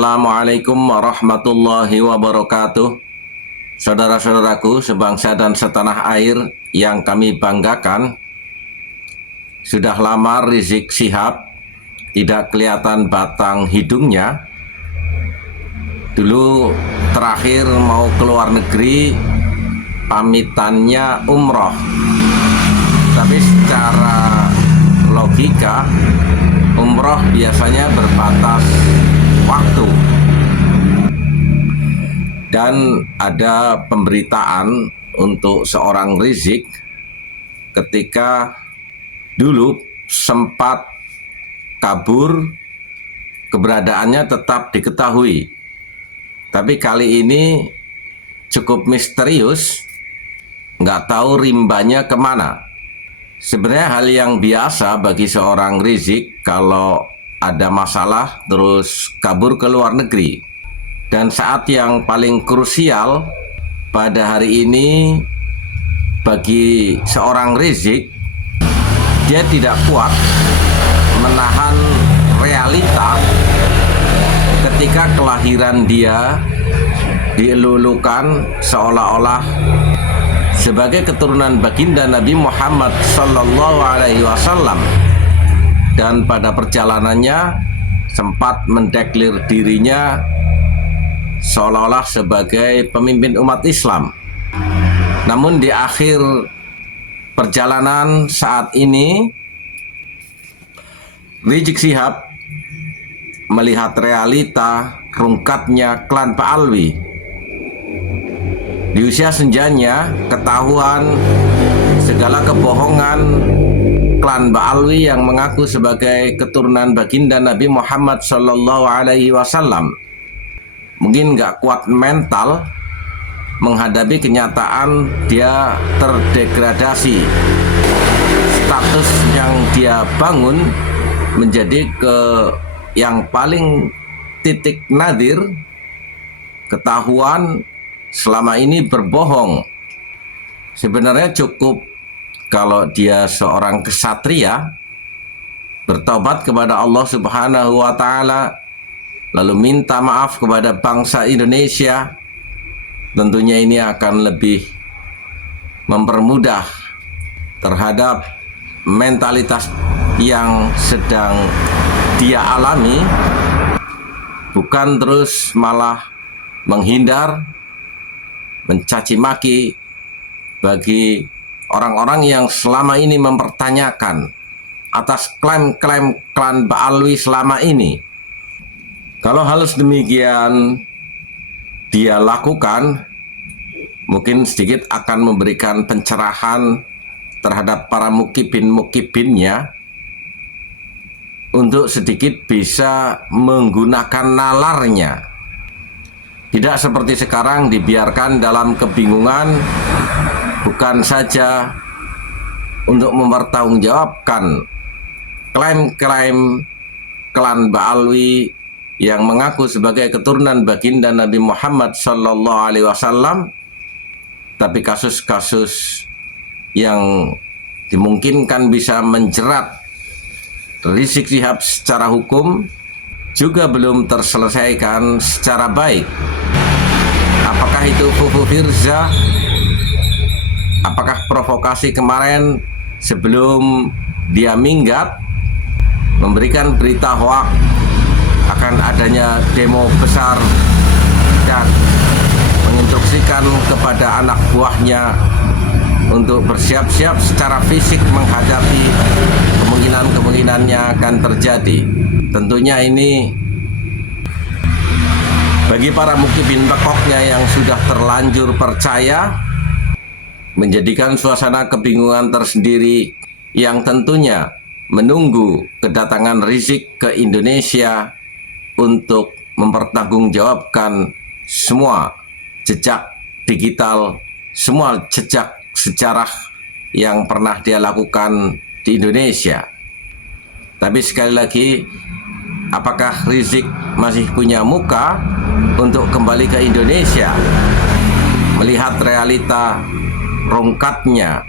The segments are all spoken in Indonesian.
Assalamualaikum warahmatullahi wabarakatuh. Saudara-saudaraku sebangsa dan setanah air yang kami banggakan, sudah lama Rizik Syihab tidak kelihatan batang hidungnya. Dulu terakhir mau keluar negeri, pamitannya umroh. Tapi secara logika, umroh biasanya berbatas waktu. Dan ada pemberitaan untuk seorang Rizik ketika dulu sempat kabur, keberadaannya tetap diketahui. Tapi kali ini cukup misterius, nggak tahu rimbanya kemana. Sebenarnya hal yang biasa bagi seorang Rizik kalau ada masalah terus kabur ke luar negeri. Dan saat yang paling krusial pada hari ini bagi seorang Rizik, dia tidak kuat menahan realita ketika kelahiran dia dielulukan seolah-olah sebagai keturunan baginda Nabi Muhammad Sallallahu Alaihi Wasallam, dan pada perjalanannya sempat mendeklir dirinya seolah-olah sebagai pemimpin umat Islam. Namun di akhir perjalanan saat ini, Rizik Syihab melihat realita rungkatnya klan Pak Alwi. Di usia senjanya ketahuan segala kebohongan klan Pak Alwi yang mengaku sebagai keturunan baginda Nabi Muhammad Sallallahu Alaihi Wasallam. Mungkin nggak kuat mental menghadapi kenyataan dia terdegradasi. Status yang dia bangun menjadi yang paling titik nadir, ketahuan selama ini berbohong. Sebenarnya cukup kalau dia seorang kesatria bertobat kepada Allah Subhanahu wa Ta'ala, lalu minta maaf kepada bangsa Indonesia. Tentunya ini akan lebih mempermudah terhadap mentalitas yang sedang dia alami, bukan terus malah menghindar, mencaci maki bagi orang-orang yang selama ini mempertanyakan atas klaim-klaim klan Pak Alwi selama ini. Kalau hal demikian dia lakukan, mungkin sedikit akan memberikan pencerahan terhadap para mukibin-mukibinnya untuk sedikit bisa menggunakan nalarnya. Tidak seperti sekarang dibiarkan dalam kebingungan, bukan saja untuk mempertanggungjawabkan klaim-klaim klan Pak Alwi yang mengaku sebagai keturunan baginda Nabi Muhammad Sallallahu Alaihi Wasallam, tapi kasus-kasus yang dimungkinkan bisa menjerat Rizik Syihab secara hukum juga belum terselesaikan secara baik. Apakah itu Fufu Firza? Apakah provokasi kemarin sebelum dia minggat memberikan berita hoak akan adanya demo besar dan menginstruksikan kepada anak buahnya untuk bersiap-siap secara fisik menghadapi kemungkinan-kemungkinannya akan terjadi. Tentunya ini bagi para mukibin pekoknya yang sudah terlanjur percaya, menjadikan suasana kebingungan tersendiri yang tentunya menunggu kedatangan Rizik ke Indonesia untuk mempertanggungjawabkan semua jejak digital, semua jejak sejarah yang pernah dia lakukan di Indonesia. Tapi sekali lagi, apakah Rizik masih punya muka untuk kembali ke Indonesia, melihat realita rungkatnya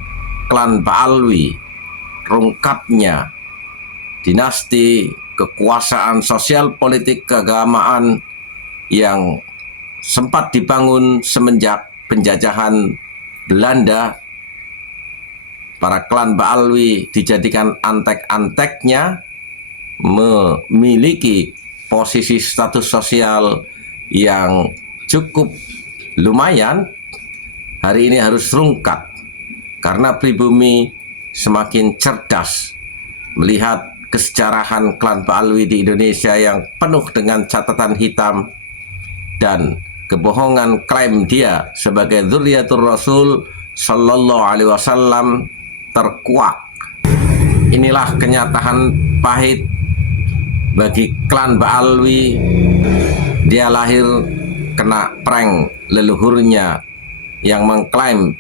klan Pak Alwi, rungkatnya dinasti kekuasaan sosial politik keagamaan yang sempat dibangun semenjak penjajahan Belanda. Para klan Ba'alwi dijadikan antek-anteknya, memiliki posisi status sosial yang cukup lumayan. Hari ini harus rungkat karena pribumi semakin cerdas melihat kesejarahan klan Ba'alwi di Indonesia yang penuh dengan catatan hitam dan kebohongan klaim dia sebagai dzurriyyatur Rasul Sallallahu Alaihi Wasallam terkuak. Inilah kenyataan pahit bagi klan Ba'alwi. Dia lahir kena prank leluhurnya yang mengklaim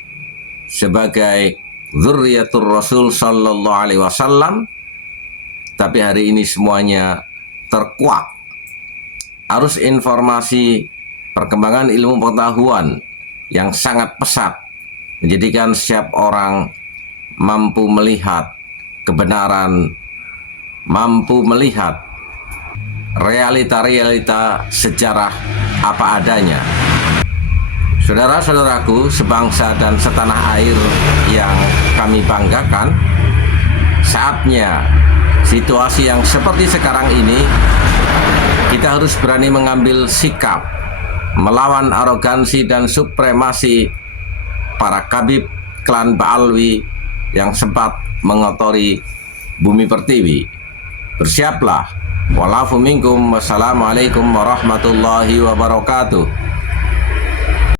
sebagai dzurriyyatur Rasul Sallallahu Alaihi Wasallam, tapi hari ini semuanya terkuak. Arus informasi perkembangan ilmu pengetahuan yang sangat pesat menjadikan setiap orang mampu melihat kebenaran, mampu melihat realita-realita sejarah apa adanya. Saudara-saudaraku sebangsa dan setanah air yang kami banggakan, saatnya situasi yang seperti sekarang ini kita harus berani mengambil sikap melawan arogansi dan supremasi para kabib klan Ba'alwi yang sempat mengotori bumi pertiwi. Bersiaplah. Walafu minkum. Wassalamualaikum warahmatullahi wabarakatuh.